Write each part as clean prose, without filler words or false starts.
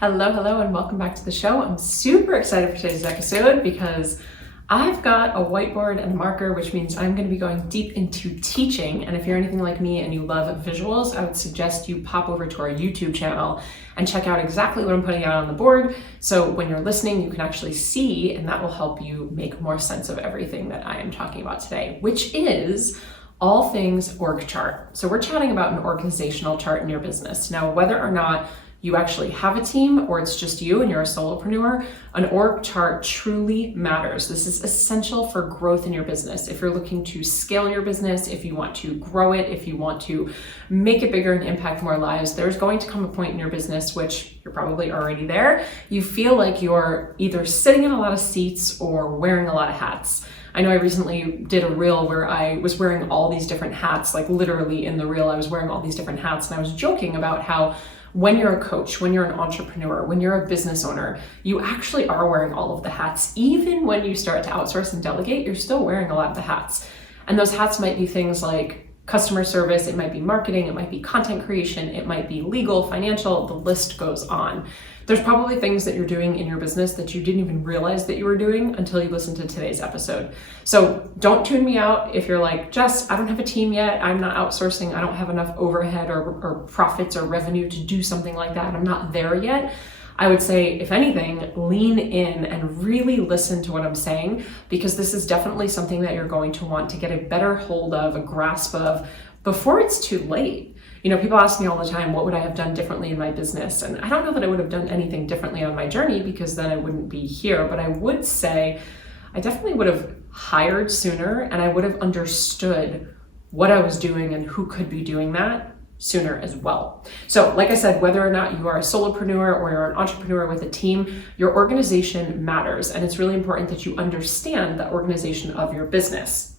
Hello, and welcome back to the show. I'm super excited for today's episode because I've got a whiteboard and a marker, which means I'm going to be going deep into teaching. And if you're anything like me and you love visuals, I would suggest you pop over to our YouTube channel and check out exactly what I'm putting out on the board. So when you're listening, you can actually see, and that will help you make more sense of everything that I am talking about today, which is all things org chart. So we're chatting about an organizational chart in your business. Now, whether or not you actually have a team or it's just you and you're a solopreneur, an org chart truly matters. This is essential for growth in your business. If you're looking to scale your business, if you want to grow it, if you want to make it bigger and impact more lives, there's going to come a point in your business, which you're probably already there, you feel like you're either sitting in a lot of seats or wearing a lot of hats. I know I recently did a reel where I was wearing all these different hats, like literally in the reel I was wearing all these different hats, and I was joking about how when you're a coach, when you're an entrepreneur, when you're a business owner, you actually are wearing all of the hats. Even when you start to outsource and delegate, you're still wearing a lot of the hats. And those hats might be things like customer service, it might be marketing, it might be content creation, it might be legal, financial, the list goes on. There's probably things that you're doing in your business that you didn't even realize that you were doing until you listened to today's episode. So don't tune me out if you're like, Jess, I don't have a team yet, I'm not outsourcing, I don't have enough overhead or profits or revenue to do something like that, I'm not there yet. I would say, if anything, lean in and really listen to what I'm saying, because this is definitely something that you're going to want to get a better hold of, a grasp of, before it's too late. You know, people ask me all the time, what would I have done differently in my business? And I don't know that I would have done anything differently on my journey, because then I wouldn't be here. But I would say I definitely would have hired sooner, and I would have understood what I was doing and who could be doing that sooner as well. So like I said, whether or not you are a solopreneur or you're an entrepreneur with a team, your organization matters. And it's really important that you understand the organization of your business.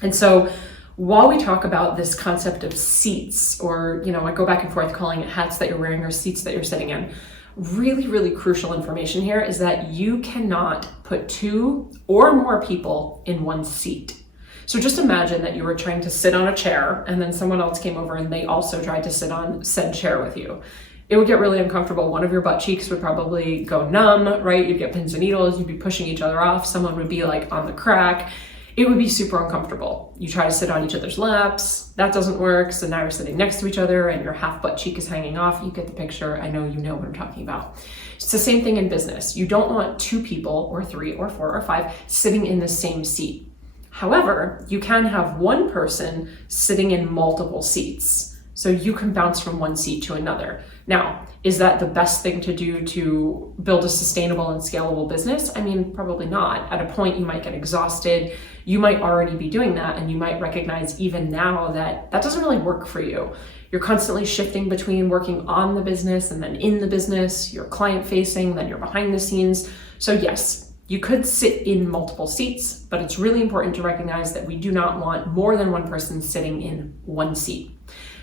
And so while we talk about this concept of seats, or, you know, I go back and forth calling it hats that you're wearing or seats that you're sitting in, really crucial information here is that you cannot put two or more people in one seat. So just imagine that you were trying to sit on a chair and then someone else came over and they also tried to sit on said chair with you. It would get really uncomfortable. One of your butt cheeks would probably go numb, right? You'd get pins and needles, you'd be pushing each other off. Someone would be like on the crack. It would be super uncomfortable. You try to sit on each other's laps, that doesn't work. So now you're sitting next to each other and your half butt cheek is hanging off. You get the picture. I know you know what I'm talking about. It's the same thing in business. You don't want two people or three or four or five sitting in the same seat. However, you can have one person sitting in multiple seats, so you can bounce from one seat to another. Now, is that the best thing to do to build a sustainable and scalable business? I mean, probably not. At a point, you might get exhausted. You might already be doing that, and you might recognize even now that that doesn't really work for you. You're constantly shifting between working on the business and then in the business, you're client facing, then you're behind the scenes. So yes, you could sit in multiple seats, but it's really important to recognize that we do not want more than one person sitting in one seat.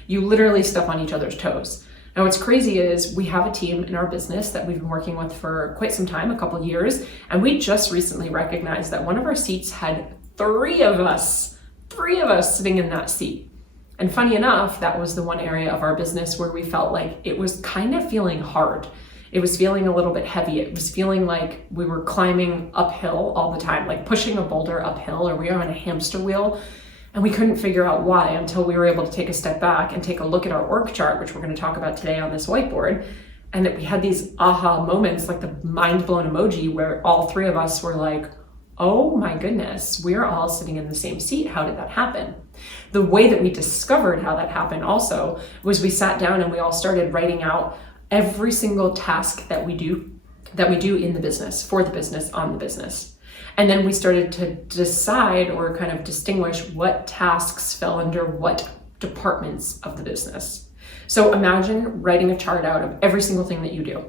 You literally step on each other's toes. Now, what's crazy is we have a team in our business that we've been working with for quite some time, a couple of years, and we just recently recognized that one of our seats had three of us sitting in that seat. And funny enough, that was the one area of our business where we felt like it was kind of feeling hard. It was feeling a little bit heavy. It was feeling like we were climbing uphill all the time, like pushing a boulder uphill, or we were on a hamster wheel. And we couldn't figure out why until we were able to take a step back and take a look at our org chart, which we're going to talk about today on this whiteboard. And we had these aha moments, like the mind blown emoji, where all three of us were like, oh my goodness, we are all sitting in the same seat. How did that happen? The way that we discovered how that happened also was we sat down and we all started writing out every single task that we do in the business, for the business, on the business. And then we started to decide or kind of distinguish what tasks fell under what departments of the business. So imagine writing a chart out of every single thing that you do,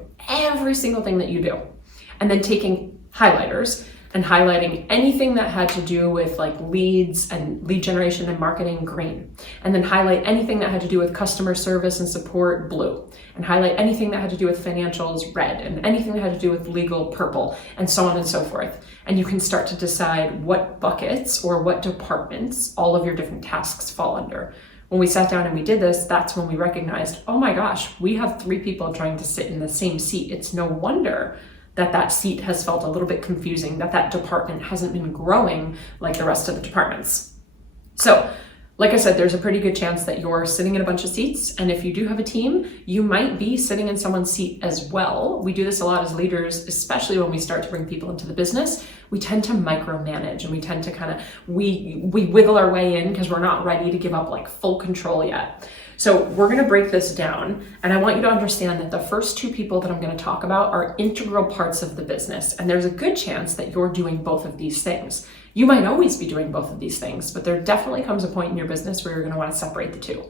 and then taking highlighters and highlighting anything that had to do with like leads and lead generation and marketing, green. And then highlight anything that had to do with customer service and support, blue. And highlight anything that had to do with financials, red. And anything that had to do with legal, purple, and so on and so forth. And you can start to decide what buckets or what departments all of your different tasks fall under. When we sat down and we did this, that's when we recognized, oh my gosh, we have 3 people trying to sit in the same seat. It's no wonder that seat has felt a little bit confusing, that department hasn't been growing like the rest of the departments. So, like I said, there's a pretty good chance that you're sitting in a bunch of seats, and if you do have a team, you might be sitting in someone's seat as well. We do this a lot as leaders, especially when we start to bring people into the business. We tend to micromanage, and we tend to we wiggle our way in because we're not ready to give up like full control yet. So we're gonna break this down, and I want you to understand that the first 2 people that I'm gonna talk about are integral parts of the business, and there's a good chance that you're doing both of these things. You might always be doing both of these things, but there definitely comes a point in your business where you're gonna wanna separate the 2.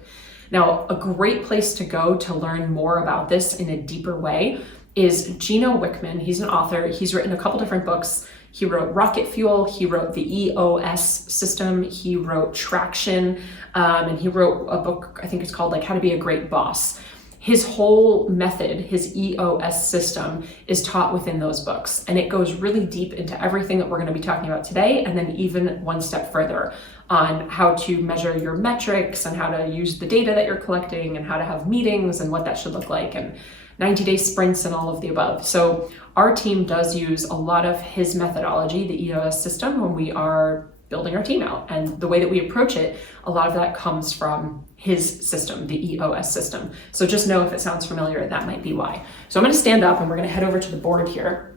Now, a great place to go to learn more about this in a deeper way is Gino Wickman. He's an author. He's written a couple different books. He wrote Rocket Fuel, he wrote the EOS system, he wrote Traction, and he wrote a book, I think it's called like How to Be a Great Boss. His whole method, his EOS system, is taught within those books, and it goes really deep into everything that we're going to be talking about today, and then even one step further on how to measure your metrics and how to use the data that you're collecting and how to have meetings and what that should look like, and 90-day sprints and all of the above. So our team does use a lot of his methodology, the EOS system, when we are building our team out. And the way that we approach it, a lot of that comes from his system, the EOS system. So just know if it sounds familiar, that might be why. So I'm gonna stand up and we're gonna head over to the board here.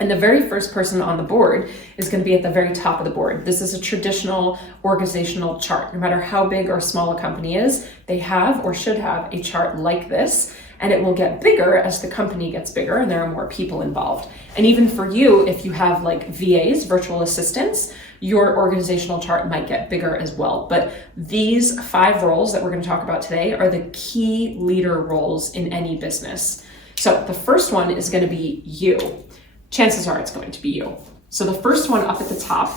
And the very first person on the board is going to be at the very top of the board. This is a traditional organizational chart. No matter how big or small a company is, they have or should have a chart like this, and it will get bigger as the company gets bigger and there are more people involved. And even for you, if you have like VAs, virtual assistants, your organizational chart might get bigger as well. But these 5 roles that we're going to talk about today are the key leader roles in any business. So the first one is going to be you. Chances are it's going to be you. So the first one up at the top,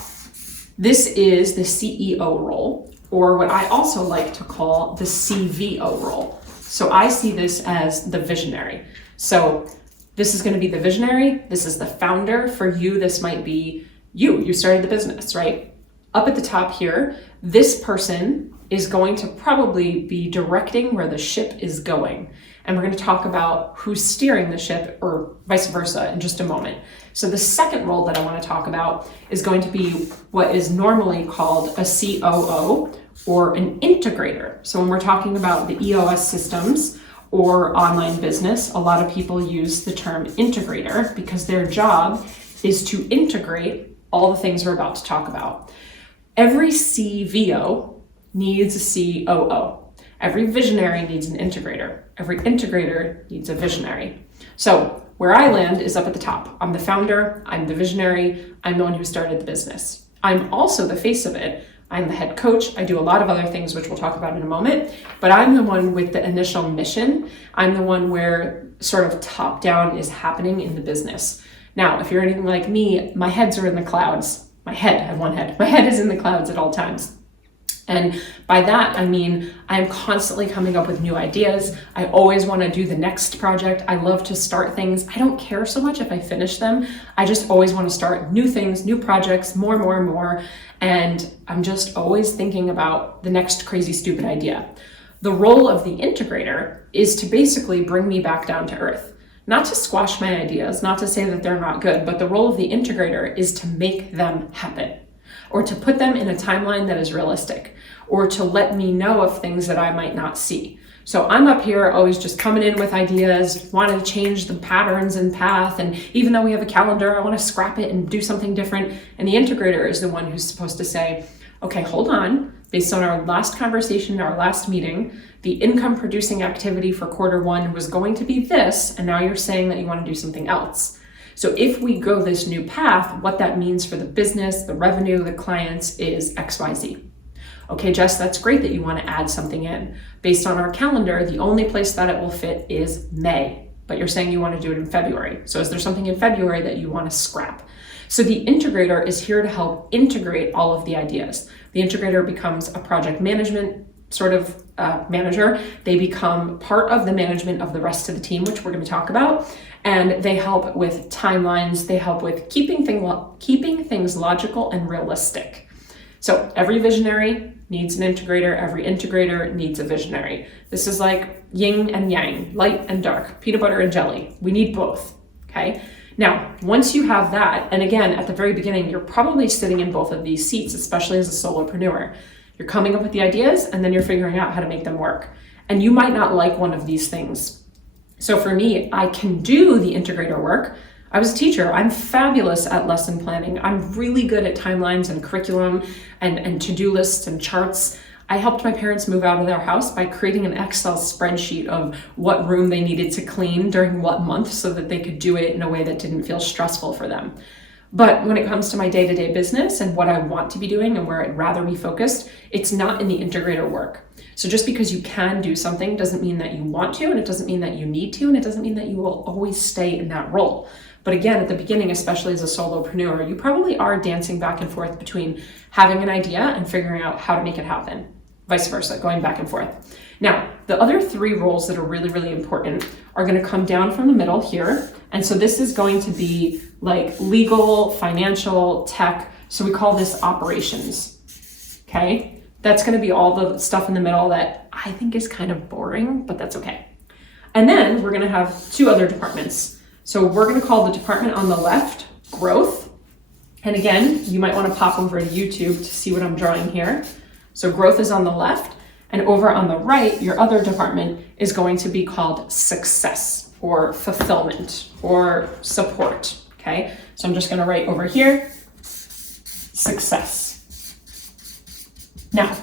this is the CEO role, or what I also like to call the CVO role. So I see this as the visionary. So this is going to be the visionary. This is the founder. For you, this might be you started the business, right? Up at the top here, this person is going to probably be directing where the ship is going. And we're going to talk about who's steering the ship or vice versa in just a moment. So the second role that I want to talk about is going to be what is normally called a COO or an integrator. So when we're talking about the EOS systems or online business, a lot of people use the term integrator because their job is to integrate all the things we're about to talk about. Every CVO needs a COO. Every visionary needs an integrator. Every integrator needs a visionary. So where I land is up at the top. I'm the founder, I'm the visionary, I'm the one who started the business. I'm also the face of it. I'm the head coach. I do a lot of other things, which we'll talk about in a moment, but I'm the one with the initial mission. I'm the one where sort of top down is happening in the business. Now, if you're anything like me, my heads are in the clouds. I have one head. My head is in the clouds at all times. And by that, I mean, I'm constantly coming up with new ideas. I always want to do the next project. I love to start things. I don't care so much if I finish them. I just always want to start new things, new projects, more. And I'm just always thinking about the next crazy, stupid idea. The role of the integrator is to basically bring me back down to earth. Not to squash my ideas, not to say that they're not good, but the role of the integrator is to make them happen, or to put them in a timeline that is realistic, or to let me know of things that I might not see. So I'm up here always just coming in with ideas, wanting to change the patterns and path, and even though we have a calendar, I want to scrap it and do something different. And the integrator is the one who's supposed to say, okay, hold on, based on our last conversation, our last meeting, the income producing activity for Q1 was going to be this, and now you're saying that you want to do something else. So if we go this new path, what that means for the business, the revenue, the clients is XYZ. Okay, Jess, that's great that you want to add something in. Based on our calendar, the only place that it will fit is May, but you're saying you want to do it in February. So is there something in February that you want to scrap? So the integrator is here to help integrate all of the ideas. The integrator becomes a project management sort of manager. They become part of the management of the rest of the team, which we're going to talk about. And they help with timelines. They help with keeping things logical and realistic. So every visionary needs an integrator. Every integrator needs a visionary. This is like yin and yang, light and dark, peanut butter and jelly. We need both, okay? Now, once you have that, and again, at the very beginning, you're probably sitting in both of these seats, especially as a solopreneur. You're coming up with the ideas and then you're figuring out how to make them work. And you might not like one of these things. So for me, I can do the integrator work. I was a teacher. I'm fabulous at lesson planning. I'm really good at timelines and curriculum and to-do lists and charts. I helped my parents move out of their house by creating an Excel spreadsheet of what room they needed to clean during what month so that they could do it in a way that didn't feel stressful for them. But when it comes to my day-to-day business and what I want to be doing and where I'd rather be focused, it's not in the integrator work. So just because you can do something doesn't mean that you want to, and it doesn't mean that you need to, and it doesn't mean that you will always stay in that role. But again, at the beginning, especially as a solopreneur, you probably are dancing back and forth between having an idea and figuring out how to make it happen. Vice versa, going back and forth. Now, the other three roles that are really, really important are going to come down from the middle here. And so this is going to be like legal, financial, tech. So we call this operations, okay? That's going to be all the stuff in the middle that I think is kind of boring, but that's okay. And then we're going to have two other departments. So we're going to call the department on the left growth. And again, you might want to pop over to YouTube to see what I'm drawing here. So growth is on the left, and over on the right, your other department is going to be called success or fulfillment or support, okay? So I'm just gonna write over here, success. Now,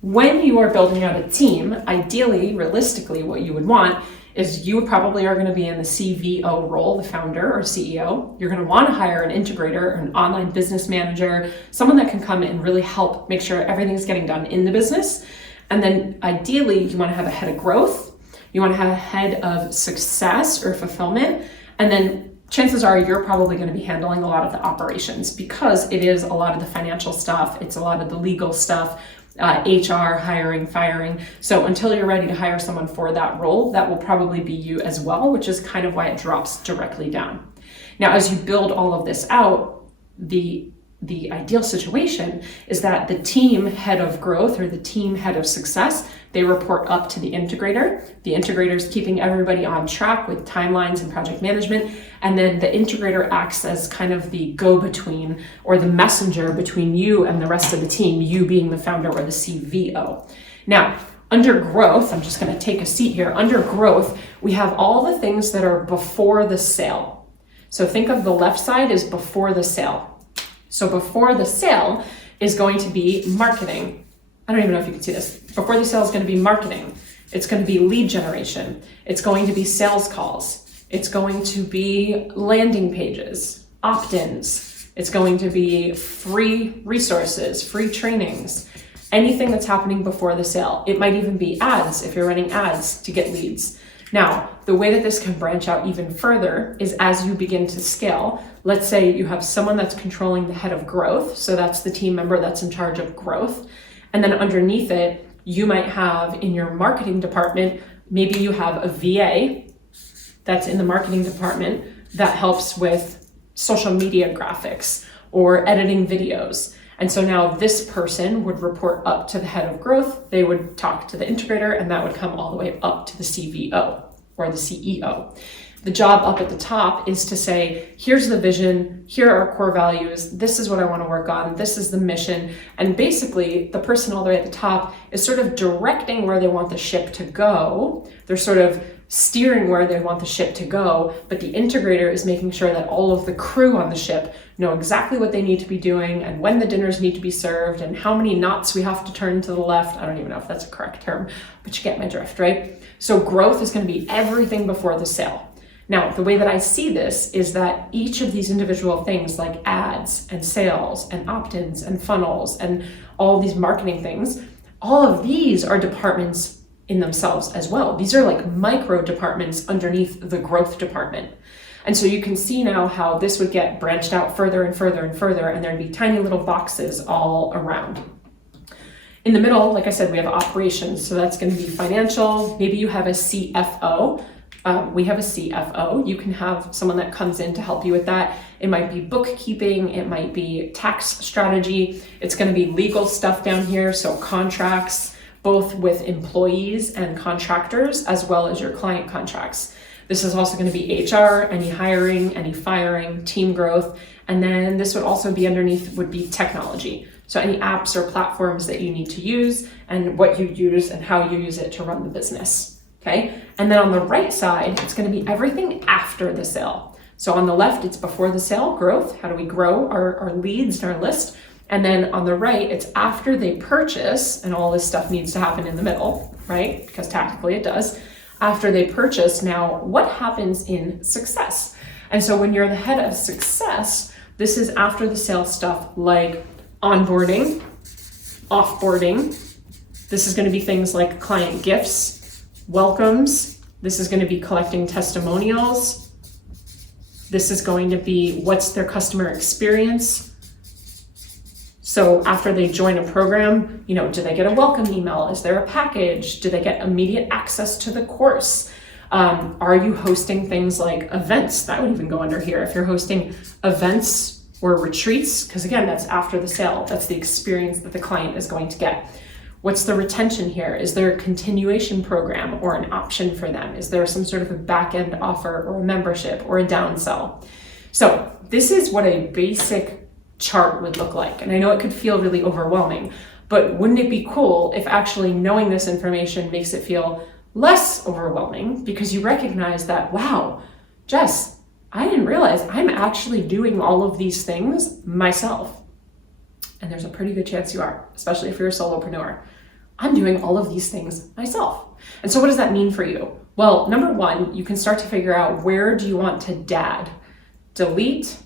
when you are building out a team, ideally, realistically, what you would want is you probably are going to be in the CVO role, the founder or CEO. You're going to want to hire an integrator, an online business manager, someone that can come in and really help make sure everything's getting done in the business. And then ideally, you want to have a head of growth. You want to have a head of success or fulfillment. And then chances are you're probably going to be handling a lot of the operations because it is a lot of the financial stuff. It's a lot of the legal stuff. HR, hiring, firing. So until you're ready to hire someone for that role, that will probably be you as well, which is kind of why it drops directly down. Now, as you build all of this out, the ideal situation is that the team head of growth or the team head of success, they report up to the integrator. The integrator is keeping everybody on track with timelines and project management. And then the integrator acts as kind of the go-between or the messenger between you and the rest of the team, you being the founder or the CVO. Now, under growth, I'm just going to take a seat here. Under growth, we have all the things that are before the sale. So think of the left side as before the sale. So before the sale is going to be marketing. I don't even know if you can see this. Before the sale is going to be marketing. It's going to be lead generation. It's going to be sales calls. It's going to be landing pages, opt-ins. It's going to be free resources, free trainings, anything that's happening before the sale. It might even be ads if you're running ads to get leads. Now, the way that this can branch out even further is as you begin to scale. Let's say you have someone that's controlling the head of growth. So that's the team member that's in charge of growth. And then underneath it, you might have in your marketing department, maybe you have a VA that's in the marketing department that helps with social media graphics or editing videos. And so now this person would report up to the head of growth, they would talk to the integrator, and that would come all the way up to the CVO or the CEO. The job up at the top is to say, here's the vision, here are our core values, this is what I want to work on, this is the mission. And basically, the person all the way at the top is sort of directing where they want the ship to go. They're sort of steering where they want the ship to go, but the integrator is making sure that all of the crew on the ship know exactly what they need to be doing and when the dinners need to be served and how many knots we have to turn to the left. I don't even know if that's a correct term, but you get my drift, right? So growth is going to be everything before the sale. Now, the way that I see this is that each of these individual things like ads and sales and opt-ins and funnels and all these marketing things, all of these are departments in themselves as well. These are like micro departments underneath the growth department. And so you can see now how this would get branched out further and further and further, and there'd be tiny little boxes all around. In the middle, like I said, we have operations. So that's going to be financial. Maybe you have a CFO. We have a CFO. You can have someone that comes in to help you with that. It might be bookkeeping, it might be tax strategy, it's going to be legal stuff down here, so contracts, both with employees and contractors, as well as your client contracts. This is also going to be HR, any hiring, any firing, team growth, and then this would also be underneath would be technology. So any apps or platforms that you need to use and what you use and how you use it to run the business, okay? And then on the right side, it's going to be everything after the sale. So on the left, it's before the sale, growth. How do we grow our leads and our list? And then on the right, it's after they purchase, and all this stuff needs to happen in the middle, right? Because tactically it does. After they purchase, now what happens in success? And so when you're the head of success, this is after the sale stuff like onboarding, offboarding. This is going to be things like client gifts, welcomes. This is going to be collecting testimonials. This is going to be what's their customer experience. So after they join a program, do they get a welcome email? Is there a package? Do they get immediate access to the course? Are you hosting things like events? That would even go under here. If you're hosting events or retreats, because again, that's after the sale. That's the experience that the client is going to get. What's the retention here? Is there a continuation program or an option for them? Is there some sort of a back-end offer or a membership or a downsell? So this is what a basic chart would look like. And I know it could feel really overwhelming, but wouldn't it be cool if actually knowing this information makes it feel less overwhelming because you recognize that, wow, Jess, I didn't realize I'm actually doing all of these things myself. And there's a pretty good chance you are, especially if you're a solopreneur. I'm doing all of these things myself. And so what does that mean for you? Well, number one, you can start to figure out where do you want to delete,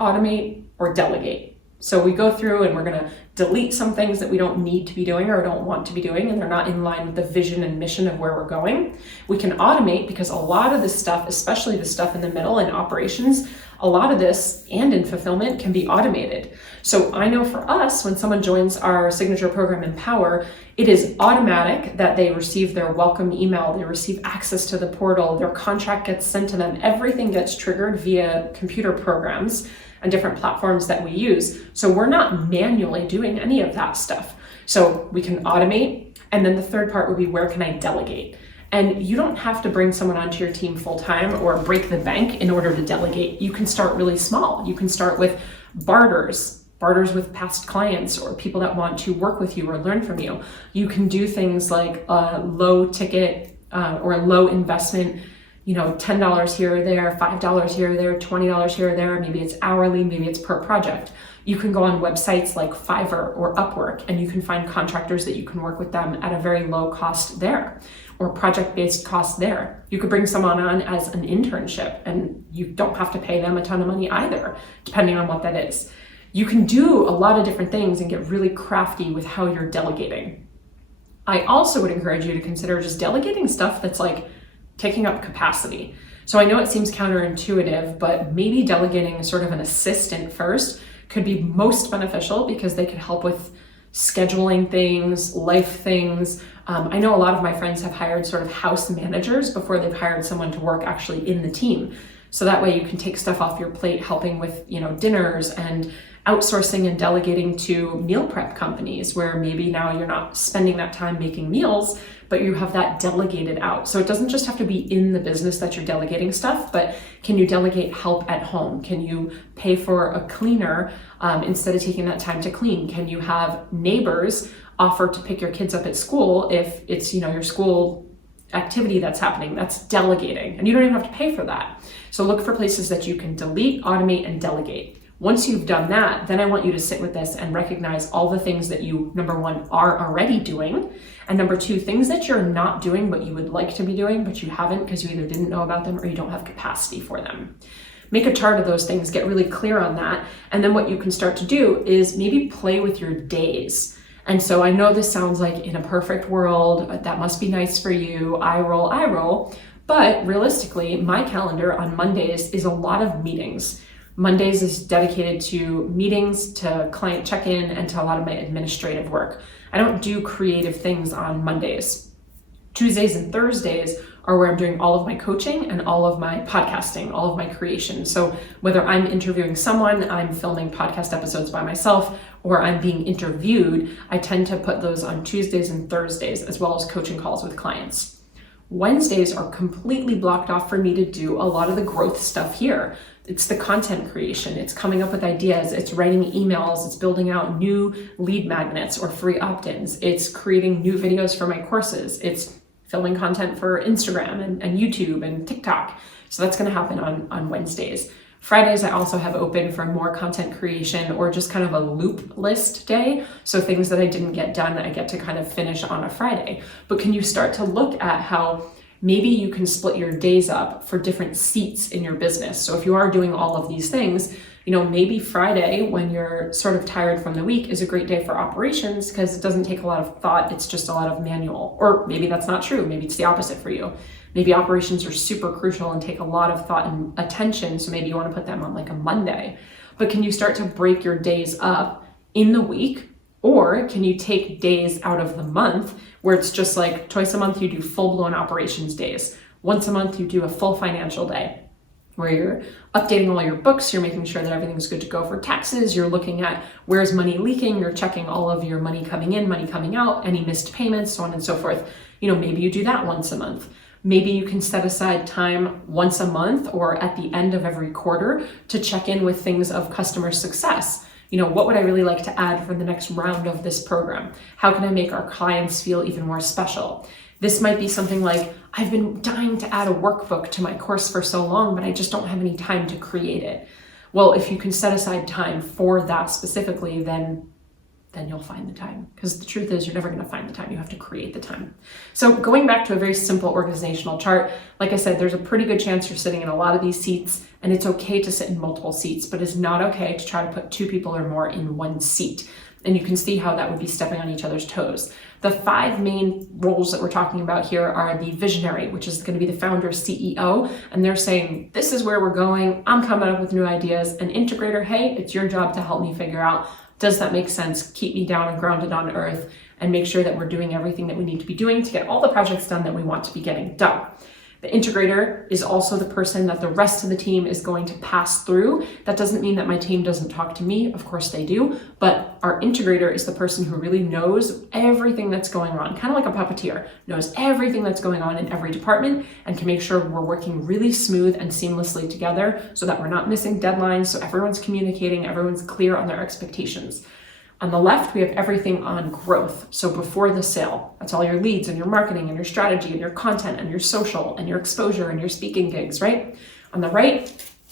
automate, or delegate. So we go through and we're going to delete some things that we don't need to be doing or don't want to be doing, and they're not in line with the vision and mission of where we're going. We can automate because a lot of this stuff, especially the stuff in the middle in operations, a lot of this and in fulfillment can be automated. So I know for us, when someone joins our signature program Empower, it is automatic that they receive their welcome email, they receive access to the portal, their contract gets sent to them, everything gets triggered via computer programs and different platforms that we use. So we're not manually doing any of that stuff. So we can automate. And then the third part would be, where can I delegate? And you don't have to bring someone onto your team full time or break the bank in order to delegate. You can start really small. You can start with barters with past clients or people that want to work with you or learn from you. You can do things like low ticket or low investment, $10 here or there, $5 here or there, $20 here or there. Maybe it's hourly, maybe it's per project. You can go on websites like Fiverr or Upwork, and you can find contractors that you can work with them at a very low cost there, or project-based cost there. You could bring someone on as an internship, and you don't have to pay them a ton of money either, depending on what that is. You can do a lot of different things and get really crafty with how you're delegating. I also would encourage you to consider just delegating stuff that's like taking up capacity. So I know it seems counterintuitive, but maybe delegating sort of an assistant first could be most beneficial because they could help with scheduling things, life things. I know a lot of my friends have hired sort of house managers before they've hired someone to work actually in the team. So that way you can take stuff off your plate, helping with, dinners, and outsourcing and delegating to meal prep companies where maybe now you're not spending that time making meals, but you have that delegated out. So it doesn't just have to be in the business that you're delegating stuff, but can you delegate help at home? Can you pay for a cleaner instead of taking that time to clean? Can you have neighbors offer to pick your kids up at school if it's, your school activity that's happening? That's delegating, and you don't even have to pay for that. So look for places that you can delete, automate, and delegate. Once you've done that, then I want you to sit with this and recognize all the things that you, number one, are already doing, and number two, things that you're not doing but you would like to be doing, but you haven't because you either didn't know about them or you don't have capacity for them. Make a chart of those things, get really clear on that, and then what you can start to do is maybe play with your days. And so I know this sounds like in a perfect world, that must be nice for you, I roll, but realistically, my calendar on Mondays is a lot of meetings. Mondays is dedicated to meetings, to client check-in, and to a lot of my administrative work. I don't do creative things on Mondays. Tuesdays and Thursdays are where I'm doing all of my coaching and all of my podcasting, all of my creation. So whether I'm interviewing someone, I'm filming podcast episodes by myself, or I'm being interviewed, I tend to put those on Tuesdays and Thursdays, as well as coaching calls with clients. Wednesdays are completely blocked off for me to do a lot of the growth stuff here. It's the content creation, it's coming up with ideas, it's writing emails, it's building out new lead magnets or free opt-ins, it's creating new videos for my courses, it's filming content for Instagram and YouTube and TikTok. So that's gonna happen on Wednesdays. Fridays, I also have open for more content creation or just kind of a loop list day. So things that I didn't get done, I get to kind of finish on a Friday. But can you start to look at how maybe you can split your days up for different seats in your business? So if you are doing all of these things, maybe Friday, when you're sort of tired from the week, is a great day for operations because it doesn't take a lot of thought. It's just a lot of manual. Or maybe that's not true. Maybe it's the opposite for you. Maybe operations are super crucial and take a lot of thought and attention. So maybe you want to put them on like a Monday. But can you start to break your days up in the week? Or can you take days out of the month where it's just like twice a month you do full-blown operations days. Once a month you do a full financial day where you're updating all your books, you're making sure that everything's good to go for taxes, you're looking at where's money leaking, you're checking all of your money coming in, money coming out, any missed payments, so on and so forth. Maybe you do that once a month. Maybe you can set aside time once a month or at the end of every quarter to check in with things of customer success. What would I really like to add for the next round of this program? How can I make our clients feel even more special? This might be something like, I've been dying to add a workbook to my course for so long, but I just don't have any time to create it. Well, if you can set aside time for that specifically, then you'll find the time. Because the truth is, you're never going to find the time. You have to create the time. So going back to a very simple organizational chart, like I said, there's a pretty good chance you're sitting in a lot of these seats, and it's okay to sit in multiple seats, but it's not okay to try to put 2 people or more in one seat. And you can see how that would be stepping on each other's toes. The 5 main roles that we're talking about here are the visionary, which is going to be the founder, CEO, and they're saying, this is where we're going. I'm coming up with new ideas. An integrator, hey, it's your job to help me figure out, does that make sense? Keep me down and grounded on earth and make sure that we're doing everything that we need to be doing to get all the projects done that we want to be getting done. The integrator is also the person that the rest of the team is going to pass through. That doesn't mean that my team doesn't talk to me. Of course they do. But our integrator is the person who really knows everything that's going on, kind of like a puppeteer, knows everything that's going on in every department and can make sure we're working really smooth and seamlessly together so that we're not missing deadlines, so everyone's communicating, everyone's clear on their expectations. On the left, we have everything on growth. So before the sale, that's all your leads and your marketing and your strategy and your content and your social and your exposure and your speaking gigs, right? On the right,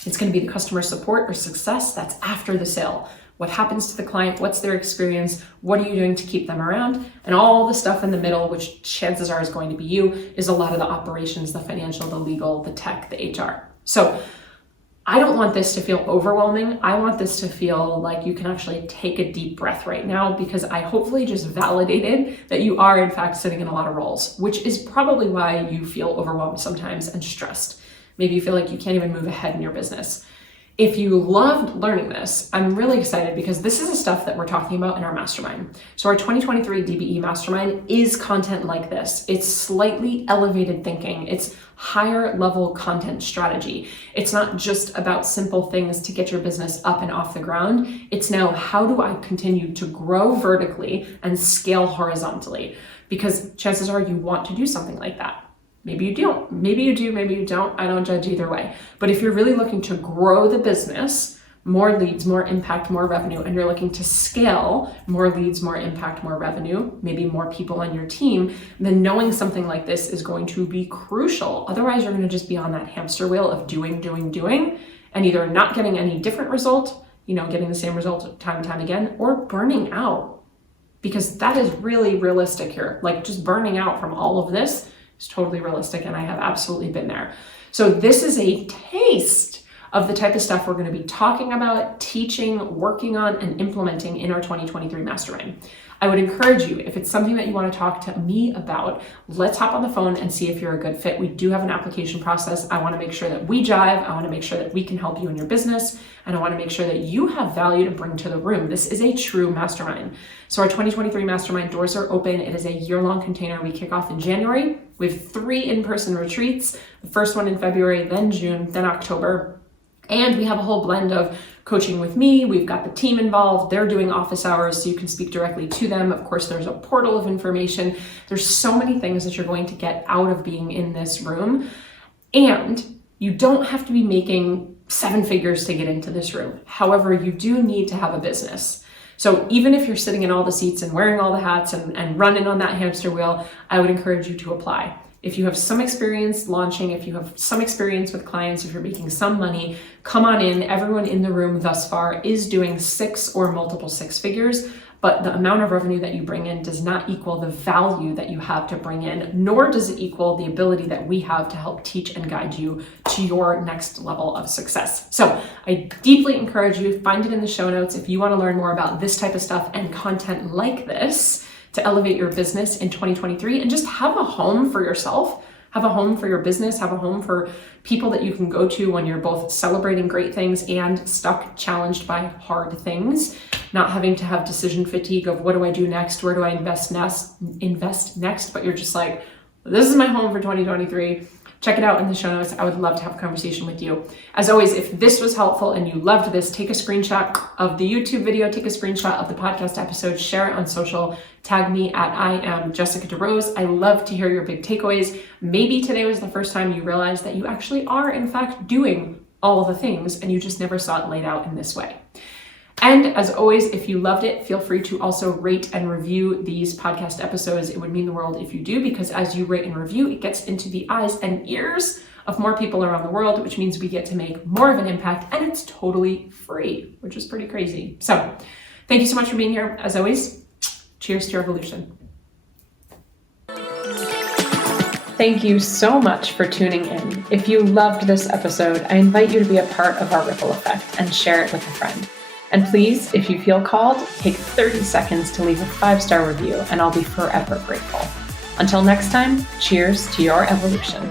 it's going to be the customer support or success. That's after the sale. What happens to the client? What's their experience? What are you doing to keep them around? And all the stuff in the middle, which chances are is going to be you, is a lot of the operations, the financial, the legal, the tech, the HR. So I don't want this to feel overwhelming. I want this to feel like you can actually take a deep breath right now, because I hopefully just validated that you are in fact sitting in a lot of roles, which is probably why you feel overwhelmed sometimes and stressed. Maybe you feel like you can't even move ahead in your business. If you loved learning this, I'm really excited because this is the stuff that we're talking about in our mastermind. So our 2023 DBE mastermind is content like this. It's slightly elevated thinking. It's higher level content strategy. It's not just about simple things to get your business up and off the ground. It's now, how do I continue to grow vertically and scale horizontally? Because chances are you want to do something like that. Maybe you don't, maybe you do, maybe you don't. I don't judge either way. But if you're really looking to grow the business, more leads, more impact, more revenue, and you're looking to scale more leads, more impact, more revenue, maybe more people on your team, then knowing something like this is going to be crucial. Otherwise, you're going to just be on that hamster wheel of doing, and either not getting any different result, getting the same result time and time again, or burning out. Because that is really realistic here. Like, just burning out from all of this is totally realistic, and I have absolutely been there. So this is a taste of the type of stuff we're going to be talking about, teaching, working on, and implementing in our 2023 Mastermind. I would encourage you, if it's something that you want to talk to me about, let's hop on the phone and see if you're a good fit. We do have an application process. I want to make sure that we jive. I want to make sure that we can help you in your business. And I want to make sure that you have value to bring to the room. This is a true mastermind. So our 2023 Mastermind doors are open. It is a year-long container. We kick off in January. We have 3 in-person retreats. The first one in February, then June, then October. And we have a whole blend of coaching with me. We've got the team involved. They're doing office hours so you can speak directly to them. Of course, there's a portal of information. There's so many things that you're going to get out of being in this room. And you don't have to be making 7 figures to get into this room. However, you do need to have a business. So even if you're sitting in all the seats and wearing all the hats and running on that hamster wheel, I would encourage you to apply. If you have some experience launching, if you have some experience with clients, if you're making some money, come on in. Everyone in the room thus far is doing 6 or multiple 6 figures, but the amount of revenue that you bring in does not equal the value that you have to bring in, nor does it equal the ability that we have to help teach and guide you to your next level of success. So I deeply encourage you, find it in the show notes if you want to learn more about this type of stuff and content like this, to elevate your business in 2023 and just have a home for yourself, have a home for your business, have a home for people that you can go to when you're both celebrating great things and stuck, challenged by hard things, not having to have decision fatigue of what do I do next, where do I invest next, but you're just like, this is my home for 2023. Check it out in the show notes. I would love to have a conversation with you. As always, if this was helpful and you loved this, take a screenshot of the YouTube video, take a screenshot of the podcast episode, share it on social, tag me at I am Jessica DeRose. I love to hear your big takeaways. Maybe today was the first time you realized that you actually are in fact doing all of the things and you just never saw it laid out in this way. And as always, if you loved it, feel free to also rate and review these podcast episodes. It would mean the world if you do, because as you rate and review, it gets into the eyes and ears of more people around the world, which means we get to make more of an impact, and it's totally free, which is pretty crazy. So thank you so much for being here. As always, cheers to your evolution. Thank you so much for tuning in. If you loved this episode, I invite you to be a part of our ripple effect and share it with a friend. And please, if you feel called, take 30 seconds to leave a 5-star review, and I'll be forever grateful. Until next time, cheers to your evolution.